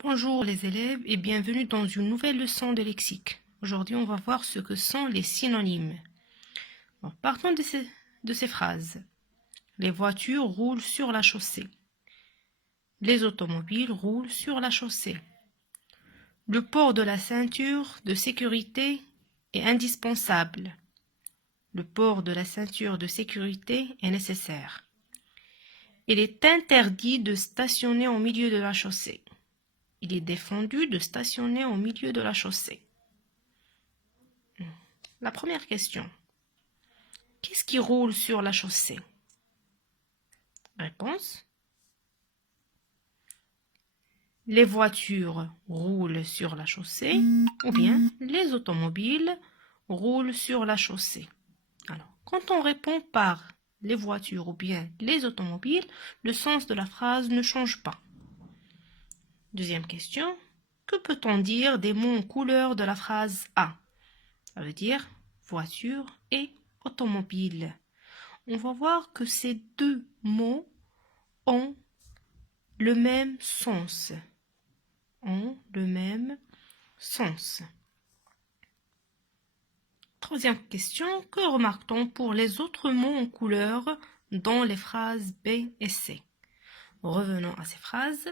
Bonjour les élèves et bienvenue dans une nouvelle leçon de lexique. Aujourd'hui, on va voir ce que sont les synonymes. Partons de ces phrases. Les voitures roulent sur la chaussée. Les automobiles roulent sur la chaussée. Le port de la ceinture de sécurité est indispensable. Le port de la ceinture de sécurité est nécessaire. Il est interdit de stationner au milieu de la chaussée. Il est défendu de stationner au milieu de la chaussée. La première question. Qu'est-ce qui roule sur la chaussée? Réponse. Les voitures roulent sur la chaussée ou bien les automobiles roulent sur la chaussée. Alors, quand on répond par les voitures ou bien les automobiles, le sens de la phrase ne change pas. Deuxième question. Que peut-on dire des mots en couleur de la phrase A? Ça veut dire voiture et automobile. On va voir que ces deux mots ont le même sens. Troisième question, que remarque-t-on pour les autres mots en couleur dans les phrases B et C? Revenons à ces phrases.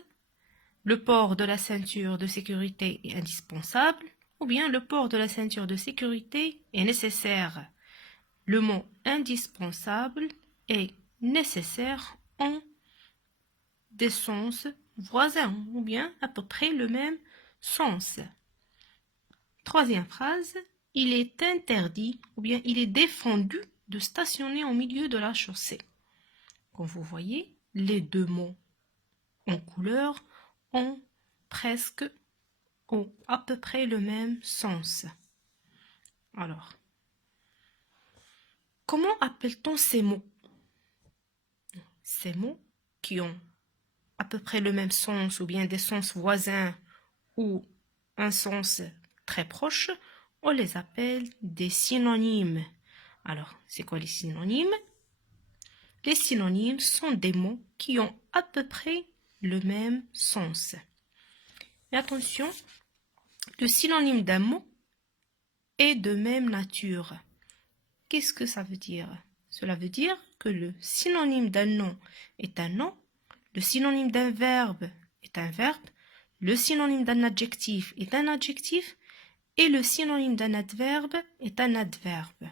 Le port de la ceinture de sécurité est indispensable ou bien le port de la ceinture de sécurité est nécessaire. Le mot indispensable et nécessaire ont des sens voisins ou bien à peu près le même sens. Troisième phrase, il est interdit ou bien il est défendu de stationner au milieu de la chaussée. Comme vous voyez, les deux mots en couleur ont presque ou à peu près le même sens. Alors, comment appelle-t-on ces mots? Ces mots qui ont à peu près le même sens ou bien des sens voisins ou un sens très proche, on les appelle des synonymes. Alors, c'est quoi les synonymes? Les synonymes sont des mots qui ont à peu près le même sens. Mais attention, le synonyme d'un mot est de même nature. Qu'est-ce que ça veut dire? Cela veut dire que le synonyme d'un nom est un nom, le synonyme d'un verbe est un verbe, le synonyme d'un adjectif est un adjectif et le synonyme d'un adverbe est un adverbe.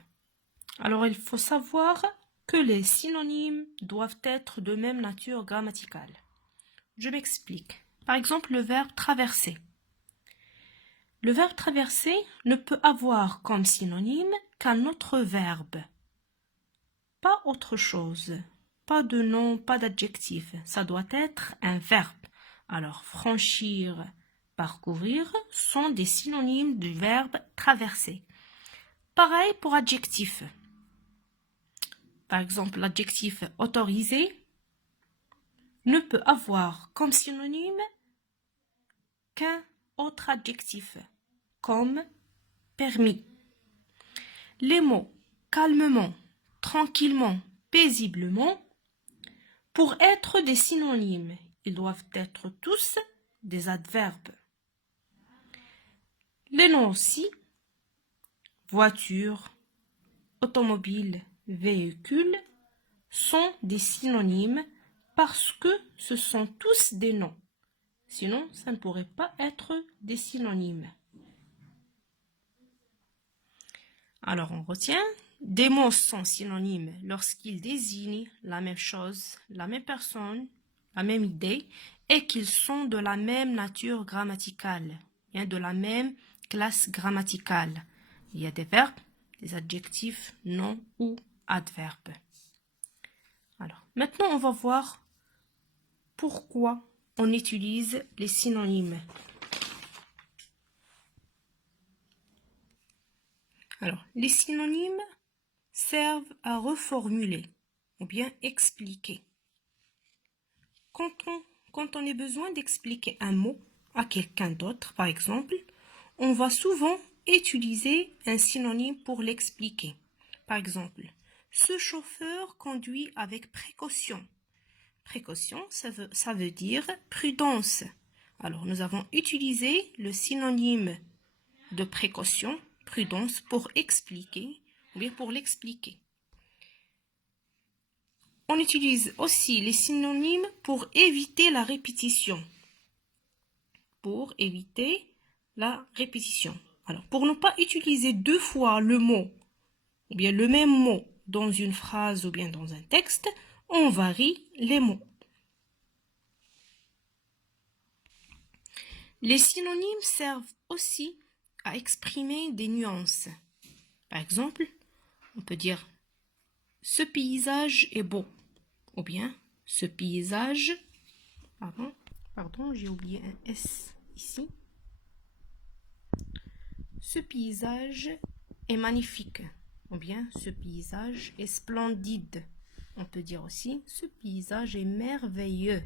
Alors il faut savoir que les synonymes doivent être de même nature grammaticale. Je m'explique. Par exemple, le verbe traverser. Le verbe traverser ne peut avoir comme synonyme qu'un autre verbe. Pas autre chose. Pas de nom, pas d'adjectif. Ça doit être un verbe. Alors, franchir, parcourir sont des synonymes du verbe traverser. Pareil pour adjectif. Par exemple, l'adjectif autorisé ne peut avoir comme synonyme qu'un autre adjectif, comme permis. Les mots calmement, tranquillement, paisiblement, pour être des synonymes, ils doivent être tous des adverbes. Les noms aussi, voiture, automobile, véhicule, sont des synonymes parce que ce sont tous des noms. Sinon, ça ne pourrait pas être des synonymes. Alors, on retient, des mots sont synonymes lorsqu'ils désignent la même chose, la même personne, la même idée, et qu'ils sont de la même nature grammaticale, de la même classe grammaticale. Il y a des verbes, des adjectifs, noms ou adverbes. Alors, maintenant, on va voir pourquoi on utilise les synonymes. Alors, les synonymes servent à reformuler ou bien expliquer. Quand on a besoin d'expliquer un mot à quelqu'un d'autre, par exemple, on va souvent utiliser un synonyme pour l'expliquer. Par exemple, ce chauffeur conduit avec précaution. Précaution, ça veut dire prudence. Alors, nous avons utilisé le synonyme de précaution, prudence, pour expliquer, ou bien pour l'expliquer. On utilise aussi les synonymes pour éviter la répétition. Pour éviter la répétition. Alors, pour ne pas utiliser deux fois le mot, ou bien le même mot dans une phrase ou bien dans un texte, on varie les mots. Les synonymes servent aussi à exprimer des nuances. Par exemple, on peut dire « ce paysage est beau » ou bien « ce paysage… » Pardon, j'ai oublié un S ici. « Ce paysage est magnifique » ou bien « ce paysage est splendide ». On peut dire aussi « ce paysage est merveilleux ».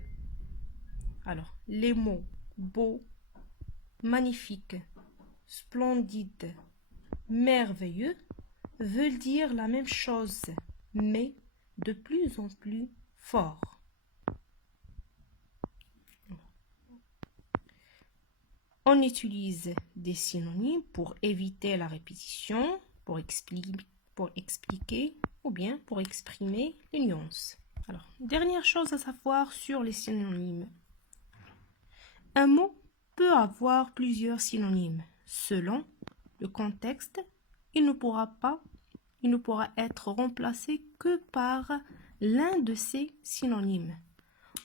Alors, les mots « beau », magnifique, splendide, merveilleux veulent dire la même chose, mais de plus en plus fort. On utilise des synonymes pour éviter la répétition, pour expliquer ou bien pour exprimer les nuances. Alors, dernière chose à savoir sur les synonymes. Un mot peut avoir plusieurs synonymes. Selon le contexte, il ne pourra être remplacé que par l'un de ces synonymes.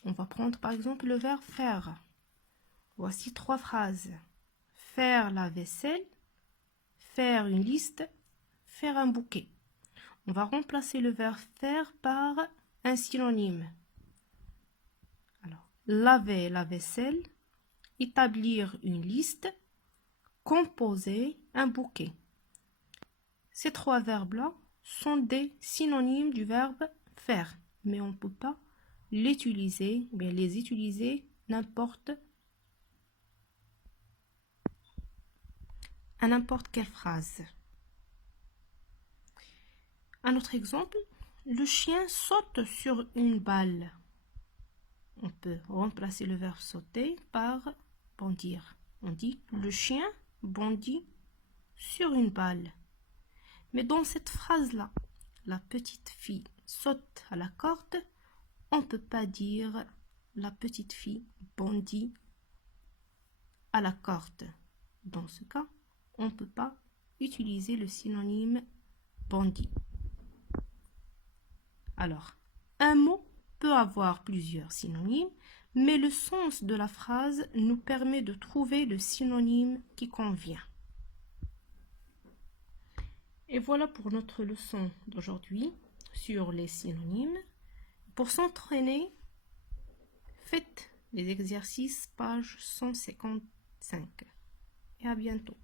On va prendre par exemple le verbe faire. Voici 3 phrases. Faire la vaisselle, faire une liste, faire un bouquet. On va remplacer le verbe faire par un synonyme. Alors, laver la vaisselle, établir une liste, composer un bouquet. Ces 3 verbes-là sont des synonymes du verbe faire, mais on ne peut pas l'utiliser, ou bien les utiliser à n'importe quelle phrase. Un autre exemple, le chien saute sur une balle. On peut remplacer le verbe sauter par bondir. On dit le chien bondit sur une balle. Mais dans cette phrase-là, la petite fille saute à la corde, on ne peut pas dire la petite fille bondit à la corde. Dans ce cas, on ne peut pas utiliser le synonyme bondit. Alors, un mot peut avoir plusieurs synonymes, mais le sens de la phrase nous permet de trouver le synonyme qui convient. Et voilà pour notre leçon d'aujourd'hui sur les synonymes. Pour s'entraîner, faites les exercices page 155. Et à bientôt.